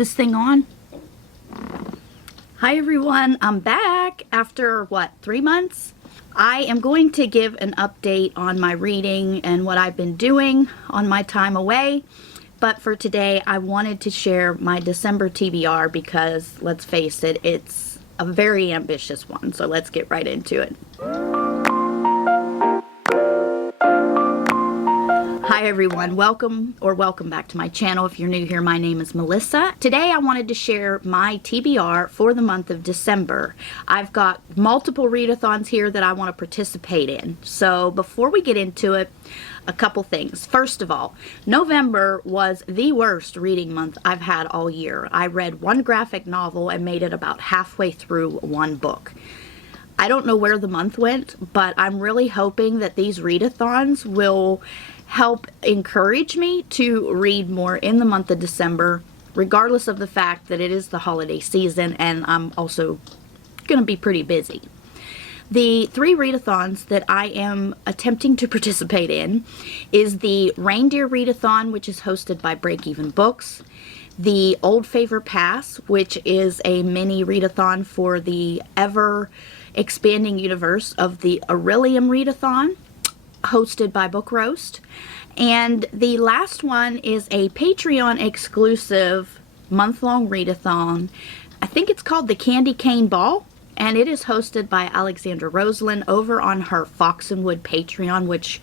this thing on? Hi everyone, I'm back after what, 3 months? I am going to give an update on my reading and what I've been doing on my time away. But for today, I wanted to share my December TBR because, let's face it, it's a very ambitious one. So let's get right into it. Hi everyone, welcome back to my channel. If you're new here, my name is Melissa. Today I wanted to share my TBR for the month of December. I've got multiple readathons here that I want to participate in. So before we get into it, a couple things. First of all, November was the worst reading month I've had all year. I read one graphic novel and made it about halfway through one book. I don't know where the month went, but I'm really hoping that these readathons will help encourage me to read more in the month of December, regardless of the fact that it is the holiday season and I'm also going to be pretty busy. The 3 readathons that I am attempting to participate in is the Reindeer Readathon, which is hosted by Break Even Books, the Old Favor Pass, which is a mini readathon for the ever expanding universe of the Aurelium Readathon, hosted by Book Roast, and the last one is a Patreon exclusive month-long readathon. I think it's called the Candy Cane Ball, and it is hosted by Alexandra Roseland over on her Fox and Wood Patreon, which,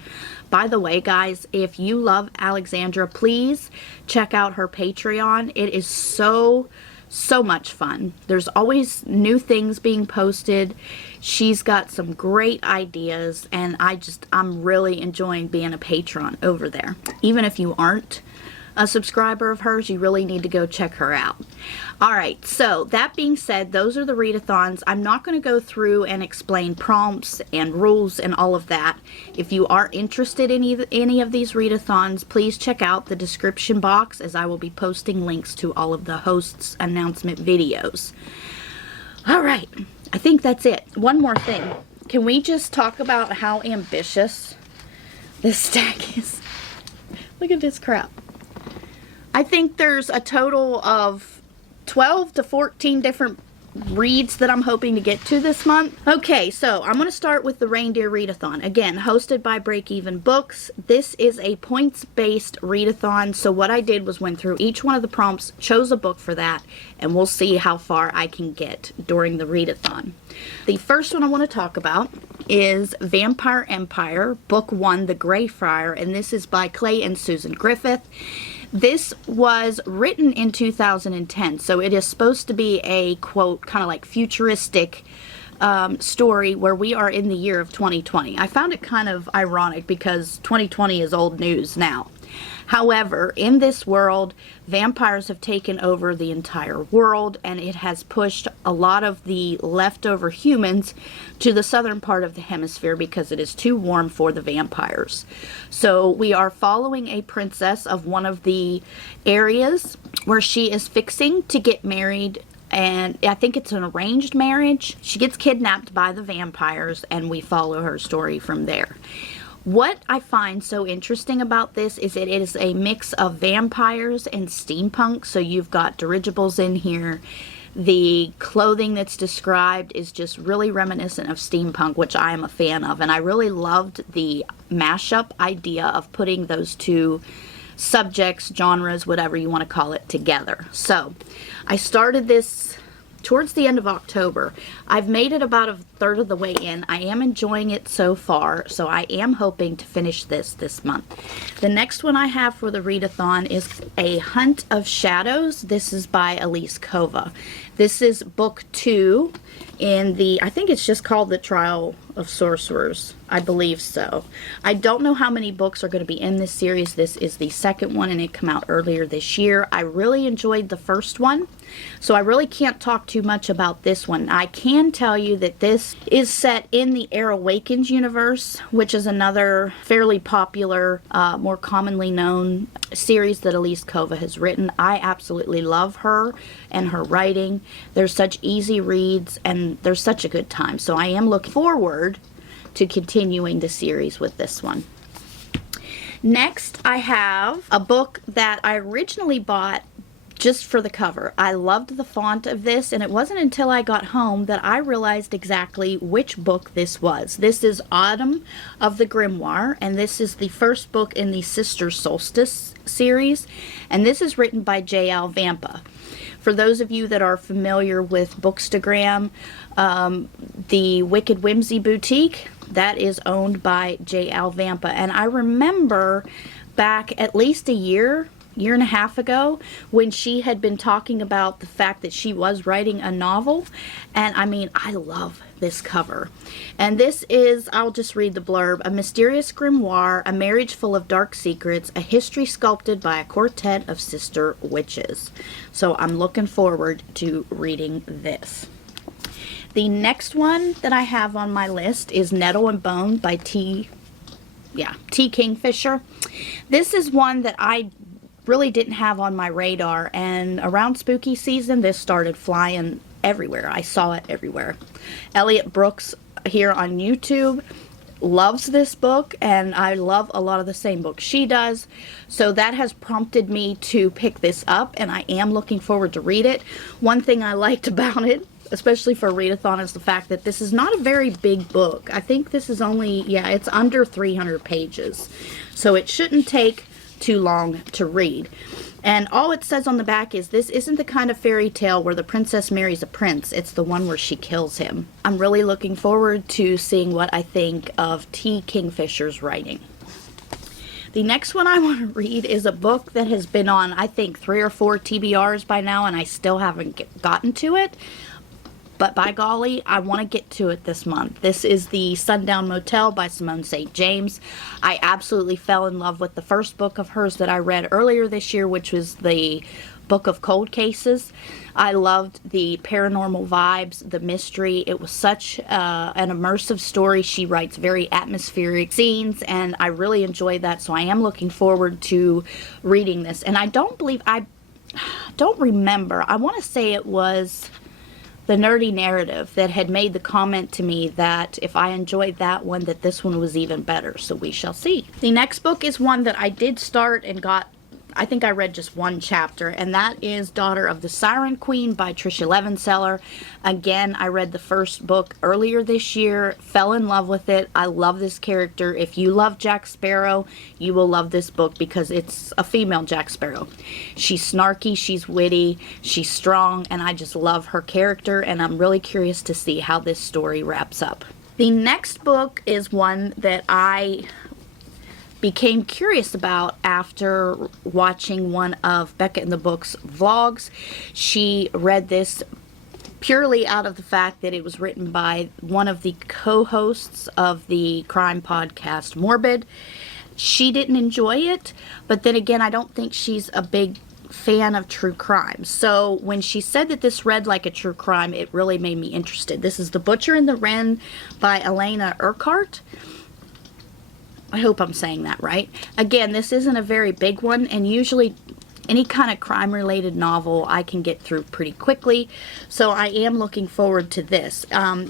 by the way, guys, if you love Alexandra, please check out her Patreon. It is so much fun. There's always new things being posted. She's got some great ideas, and I'm really enjoying being a patron over there. Even if you aren't a subscriber of hers, you really need to go check her out. Alright, so that being said, those are the readathons. I'm not going to go through and explain prompts and rules and all of that. If you are interested in any of these readathons, please check out the description box, as I will be posting links to all of the hosts' announcement videos. Alright, I think that's it. One more thing. Can we just talk about how ambitious this stack is? Look at this crap. I think there's a total of 12 to 14 different reads that I'm hoping to get to this month. Okay, so I'm going to start with the Reindeer Readathon. Again, hosted by Break Even Books. This is a points-based readathon, so what I did was went through each one of the prompts, chose a book for that, and we'll see how far I can get during the readathon. The first one I want to talk about is Vampire Empire, Book 1, The Greyfriar, and this is by Clay and Susan Griffith. This was written in 2010, so it is supposed to be a, quote, kind of like futuristic story where we are in the year of 2020. I found it kind of ironic because 2020 is old news now. However, in this world, vampires have taken over the entire world, and it has pushed a lot of the leftover humans to the southern part of the hemisphere because it is too warm for the vampires. So we are following a princess of one of the areas where she is fixing to get married, and I think it's an arranged marriage. She gets kidnapped by the vampires, and we follow her story from there. What I find so interesting about this is it is a mix of vampires and steampunk. So you've got dirigibles in here. The clothing that's described is just really reminiscent of steampunk, which I am a fan of. And I really loved the mashup idea of putting those two subjects, genres, whatever you want to call it, together. So I started this towards the end of October. I've made it about a third of the way in. I am enjoying it so far, so I am hoping to finish this month. The next one I have for the readathon is A Hunt of Shadows. This is by Elise Kova. This is book 2 in the, I think it's just called The Trial of Sorcerers. I believe so. I don't know how many books are going to be in this series. This is the second one, and it came out earlier this year. I really enjoyed the first one, so I really can't talk too much about this one. I can tell you that this is set in the Air Awakens universe, which is another fairly popular, more commonly known series that Elise Kova has written. I absolutely love her and her writing. They're such easy reads, and they're such a good time. So I am looking forward to continuing the series with this one. Next, I have a book that I originally bought just for the cover. I loved the font of this, and it wasn't until I got home that I realized exactly which book this was. This is Autumn of the Grimoire, and this is the first book in the Sister Solstice series, and this is written by J.L. Vampa. For those of you that are familiar with Bookstagram, the Wicked Whimsy Boutique, that is owned by J.L. Vampa, and I remember back at least a year and a half ago when she had been talking about the fact that she was writing a novel, and I mean, I love this cover. And this is, I'll just read the blurb: a mysterious grimoire, a marriage full of dark secrets, a history sculpted by a quartet of sister witches. So I'm looking forward to reading this. The next one that I have on my list is Nettle and Bone by T. Kingfisher. This is one that I really didn't have on my radar, and around spooky season this started flying everywhere. I saw it everywhere. Elliot Brooks here on YouTube loves this book, and I love a lot of the same books she does, so that has prompted me to pick this up, and I am looking forward to read it. One thing I liked about it, especially for Readathon, is the fact that this is not a very big book. I think this is only, it's under 300 pages, so it shouldn't take too long to read. And all it says on the back is, this isn't the kind of fairy tale where the princess marries a prince, it's the one where she kills him. I'm really looking forward to seeing what I think of T. Kingfisher's writing. The next one I want to read is a book that has been on, I think, 3 or 4 TBRs by now, and I still haven't gotten to it. But by golly, I want to get to it this month. This is The Sundown Motel by Simone St. James. I absolutely fell in love with the first book of hers that I read earlier this year, which was the Book of Cold Cases. I loved the paranormal vibes, the mystery. It was such an immersive story. She writes very atmospheric scenes, and I really enjoyed that, so I am looking forward to reading this. And I don't remember, I want to say it was the Nerdy Narrative that had made the comment to me that if I enjoyed that one, that this one was even better. So we shall see. The next book is one that I did start and I think I read just one chapter, and that is Daughter of the Siren Queen by Tricia Levenseller. Again, I read the first book earlier this year, fell in love with it. I love this character. If you love Jack Sparrow, you will love this book because it's a female Jack Sparrow. She's snarky, she's witty, she's strong, and I just love her character, and I'm really curious to see how this story wraps up. The next book is one that I became curious about after watching one of Becca in the Book's vlogs. She read this purely out of the fact that it was written by one of the co-hosts of the crime podcast Morbid. She didn't enjoy it, but then again, I don't think she's a big fan of true crime. So when she said that this read like a true crime, it really made me interested. This is The Butcher and the Wren by Elena Urquhart. I hope I'm saying that right. Again, this isn't a very big one, and usually any kind of crime-related novel I can get through pretty quickly, so I am looking forward to this.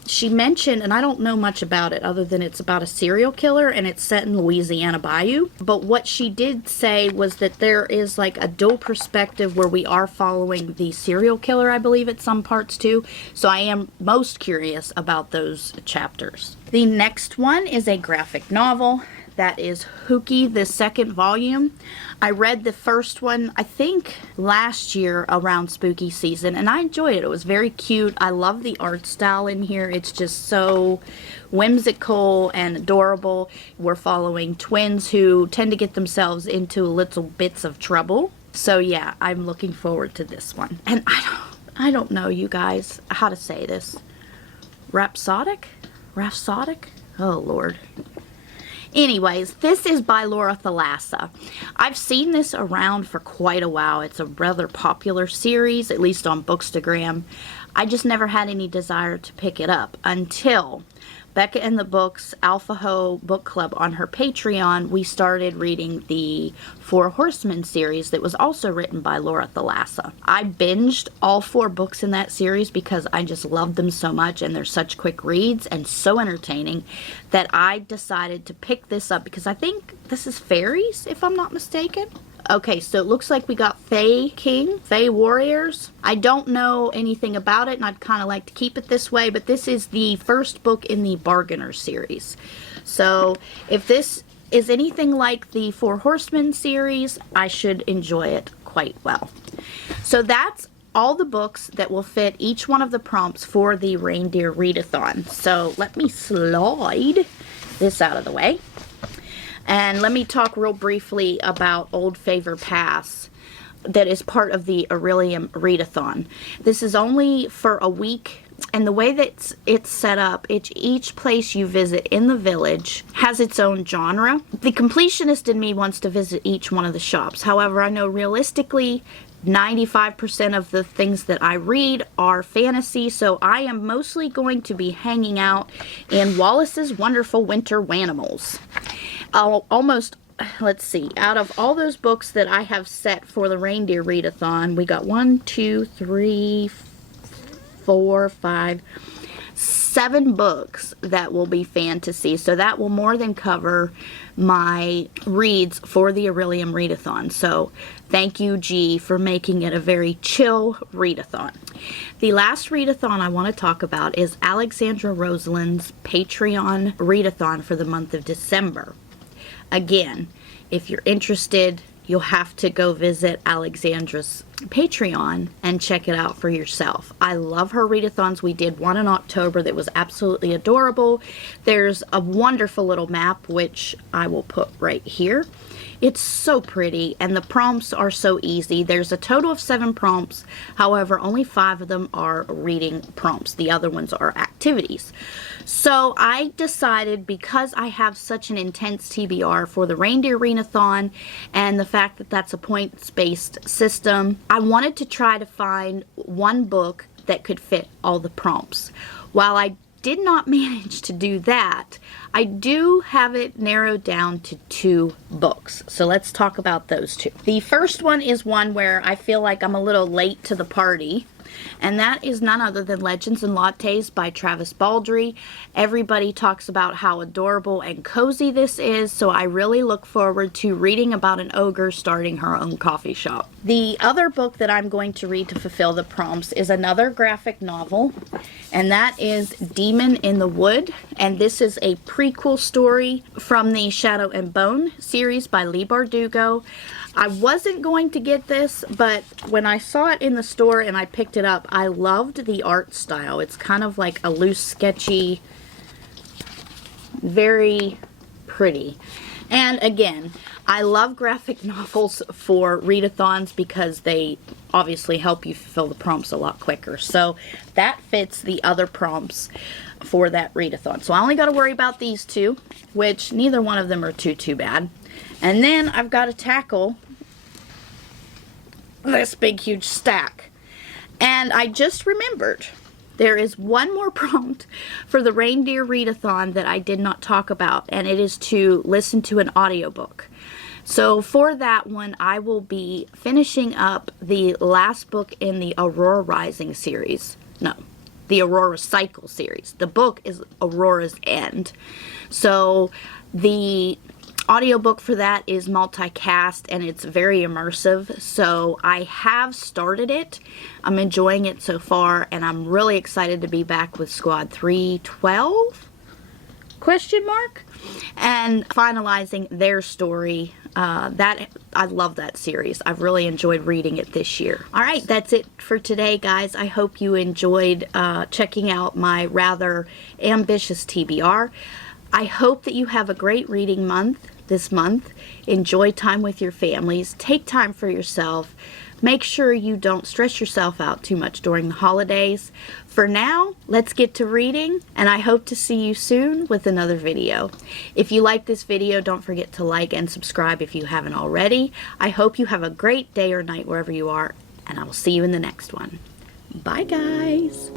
She mentioned, and I don't know much about it other than it's about a serial killer and it's set in Louisiana Bayou, but what she did say was that there is like a dual perspective where we are following the serial killer, I believe, at some parts too, so I am most curious about those chapters. The next one is a graphic novel. That is Hooky, the second volume. I read the first one, I think, last year around spooky season, and I enjoyed it. It was very cute. I love the art style in here. It's just so whimsical and adorable. We're following twins who tend to get themselves into little bits of trouble. So yeah, I'm looking forward to this one. And I don't know, you guys, how to say this. Rhapsodic? Oh, Lord. Anyways, this is by Laura Thalassa. I've seen this around for quite a while. It's a rather popular series, at least on Bookstagram. I just never had any desire to pick it up until Becca in the Book's Alpha Ho Book Club on her Patreon. We started reading the Four Horsemen series that was also written by Laura Thalassa. I binged all 4 books in that series because I just loved them so much, and they're such quick reads and so entertaining that I decided to pick this up because I think this is fairies, if I'm not mistaken. Okay, so it looks like we got Fae King, Fae Warriors. I don't know anything about it, and I'd kind of like to keep it this way, but this is the first book in the Bargainer series. So if this is anything like the Four Horsemen series, I should enjoy it quite well. So that's all the books that will fit each one of the prompts for the Reindeer Readathon. So let me slide this out of the way. And let me talk real briefly about Old Favor Pass that is part of the Aurelium Readathon. This is only for a week, and the way that it's set up, each place you visit in the village has its own genre. The completionist in me wants to visit each one of the shops. However, I know realistically 95% of the things that I read are fantasy, so I am mostly going to be hanging out in Wallace's Wonderful Winter Wanimals. Let's see, out of all those books that I have set for the Reindeer Readathon, we got 1, 2, 3, 4, 5, 7 books that will be fantasy, so that will more than cover my reads for the Aurelium Readathon. So thank you, G, for making it a very chill readathon. The last readathon I want to talk about is Alexandra Roseland's Patreon readathon for the month of December. Again, if you're interested, you'll have to go visit Alexandra's Patreon and check it out for yourself. I love her readathons. We did one in October that was absolutely adorable. There's a wonderful little map, which I will put right here. It's so pretty, and the prompts are so easy. There's a total of 7 prompts. However, only 5 of them are reading prompts. The other ones are activities. So I decided, because I have such an intense TBR for the Reindeer Readathon and the fact that that's a points-based system, I wanted to try to find one book that could fit all the prompts. While I did not manage to do that, I do have it narrowed down to 2 books. So let's talk about those 2. The first one is one where I feel like I'm a little late to the party, and that is none other than Legends and Lattes by Travis Baldree. Everybody talks about how adorable and cozy this is, so I really look forward to reading about an ogre starting her own coffee shop. The other book that I'm going to read to fulfill the prompts is another graphic novel, and that is Demon in the Wood, and this is a prequel story from the Shadow and Bone series by Leigh Bardugo. I wasn't going to get this, but when I saw it in the store and I picked it up, I loved the art style. It's kind of like a loose, sketchy, very pretty. And again, I love graphic novels for readathons because they obviously help you fulfill the prompts a lot quicker. So that fits the other prompts for that readathon. So I only got to worry about these 2, which neither one of them are too bad. And then I've got to tackle this big huge stack. And I just remembered there is one more prompt for the Reindeer Readathon that I did not talk about, and it is to listen to an audiobook. So for that one, I will be finishing up the last book in the Aurora Rising series. No, the Aurora Cycle series. The book is Aurora's End. So the audiobook for that is multicast, and it's very immersive. So I have started it. I'm enjoying it so far, and I'm really excited to be back with Squad 312? Question mark? And finalizing their story. I love that series. I've really enjoyed reading it this year. Alright, that's it for today, guys. I hope you enjoyed checking out my rather ambitious TBR. I hope that you have a great reading month this month. Enjoy time with your families. Take time for yourself. Make sure you don't stress yourself out too much during the holidays. For now, let's get to reading, and I hope to see you soon with another video. If you like this video, don't forget to like and subscribe if you haven't already. I hope you have a great day or night wherever you are, and I will see you in the next one. Bye, guys.